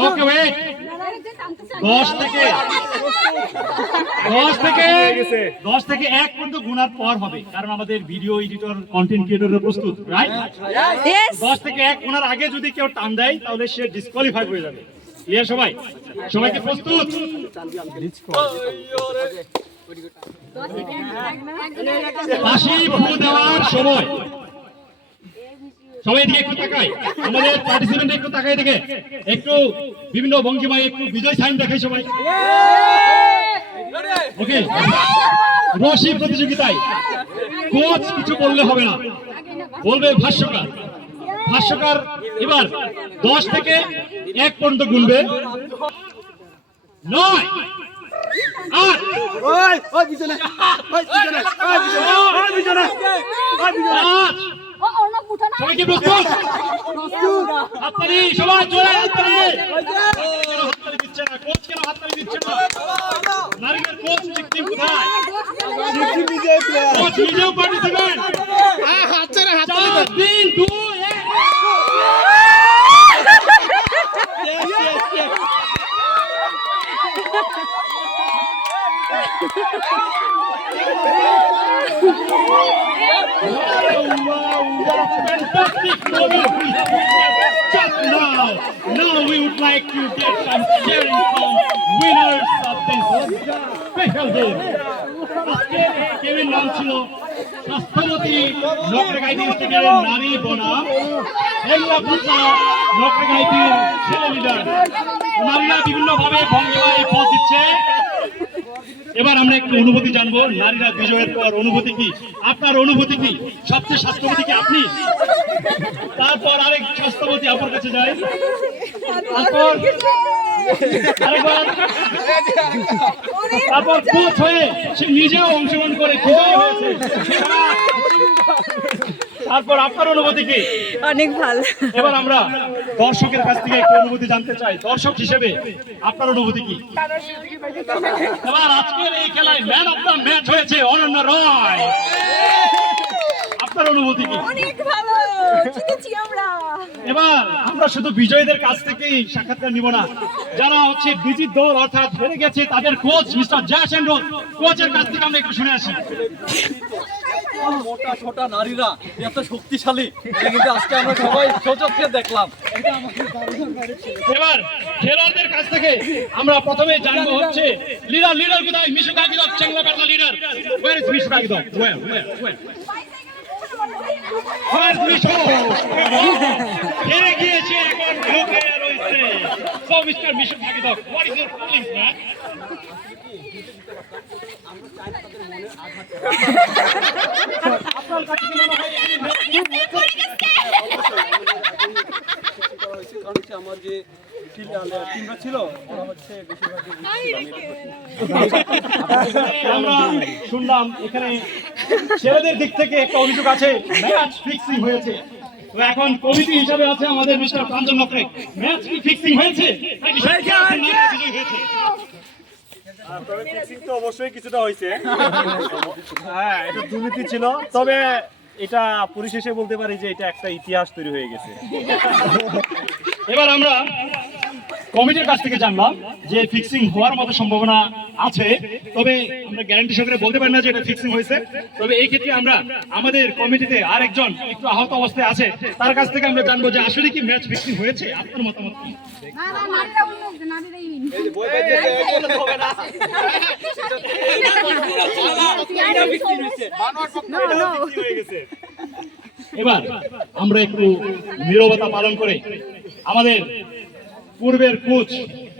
Okay wait দশ থেকে দশ থেকে দশ থেকে এক পর্যন্ত গুণার পর হবে কারণ আমাদের ভিডিও এডিটর কন্টেন্ট ক্রিয়েটর প্রস্তুত রাইট. দশ থেকে এক গুণার আগে যদি কেউ টান দেয় তাহলে সে ডিসকোয়ালিফাই হয়ে যাবে। ক্লিয়ার সবাই? সবাইকে প্রস্তুত? হাসি ফু দেওয়ার সময়। সবাই এদিকে একটু তাকাই। আমাদের পার্টিসিপেন্ট একটু তাকাই দিকে একটু বিভিন্ন ভঙ্গিমায় একটু বিজয় সাইন দেখাই সবাই। ওকে রশি প্রতিযোগিতায় কোচ কিছু বললে হবে না। বলবে ভাষ্যকার। ভাষ্যকার এবার দশ থেকে এক পর্যন্ত গুনবে। নয় আট। সবাই কি প্রস্তুত? হাততালি সবাই জোরে হাততালি। কেন হাততালি দিচ্ছে না কোচ কেন হাততালি দিচ্ছে না? নারীদের কোচ সিকিম কোথায়? সিকিম বিজয় কোচ নিজেও পার্টিসিপেন্ট হাত ছেড়ে হাত চার তিন দুই। Just now. Now we would like to get some cheering from winners of this special game. আজকের এই গেমের নাম ছিল স্বাস্থ্যবতী নকরেগাইতি স্টেডিয়ামের নারী বনাম হেল্লা পাতলা নকরেগাইতির ছেলে লিডার নারীরা বিভিন্ন ভাবে ভঙ্গিমায় পথ দিচ্ছে এবার আমরা একটু অনুভূতি জানব, নারীরা বিজয়ের পর অনুভূতি কি? আপনার অনুভূতি কি? সবচেয়ে স্বাস্থ্যবতী কি আপনি? তারপর আরেক স্বাস্থ্যবতী আপনার কাছে যায় তারপর তারপর কোচ হয়ে সে নিজেও অংশগ্রহণ করে বিজয়ী হয়েছে। তারপর আপনার অনুভূতি কি? অনেক ভালো। এবার আমরা দর্শকের কাছ থেকে একটু অনুভূতি জানতে চাই। দর্শক হিসেবে আপনার অনুভূতি কি? এবার আজকের এই খেলায় ম্যান অফ দ্য ম্যাচ হয়েছে অনন্য রয়। আপনার অনুভূতি কি? অনেক ভালো জিতেছি আমরা। এবার আমরা শুধু বিজয়ীদের কাছ থেকেই সাক্ষাৎকার নিব না। যারা হচ্ছে বিজিত দৌড় অর্থাৎ হেরে গেছে তাদের কোচ মিস্টার জয়াসেন কোচের কাছ থেকে আমরা একটু শুনে আসি। মোটা ছোটা নারীরা এত শক্তিশালী। কিন্তু আজকে আমরা সবাই সচক্ষে দেখলাম। এবার খেলোয়াড়দের কাছ থেকে আমরা প্রথমে জানব হচ্ছে, লিডার লিডার কোথায়? মিশু কাকিদক চেংলা বেড়া leader. War is Mishu Kakidak war war war war Mishu হেরে গিয়েছে এখন ঢুকে রয়েছে? So mister Mishu Kakidak what is your feelings man মনে হয় আমার যে টিমরা ছিল। ওরা হচ্ছে আমরা শুনলাম এখানে ছেলেদের দিক থেকে একটা অভিযোগ আছে ম্যাচ ফিক্সিং হয়েছে তো এখন কমিটি হিসাবে আছে আমাদের মিস্টার প্রাঞ্জন নকরে। ম্যাচ কি ফিক্সিং হয়েছে? হ্যাঁ এটা দুর্নীতি ছিল তবে এটা পরিশেষে বলতে পারি যে এটা একটা ইতিহাস তৈরি হয়ে গেছে এবার আমরা কমিটির কাছ থেকে জানলাম যে ফিক্সিং হওয়ার মতো সম্ভাবনা আছে, তবে আমরা গ্যারান্টি সহকারে বলতে পারি না যে এটা ফিক্সিং হয়েছে। তবে এই ক্ষেত্রে আমরা আমাদের কমিটিতে আরেকজন একটু আহত অবস্থায় আছে, তার কাছ থেকে আমরা জানব যে আসলে কি ম্যাচ ফিক্সিং হয়েছে? আপনার মতামত কি? এবার আমরা একটু নিরবতা পালন করে আমাদের পূর্বের কোচ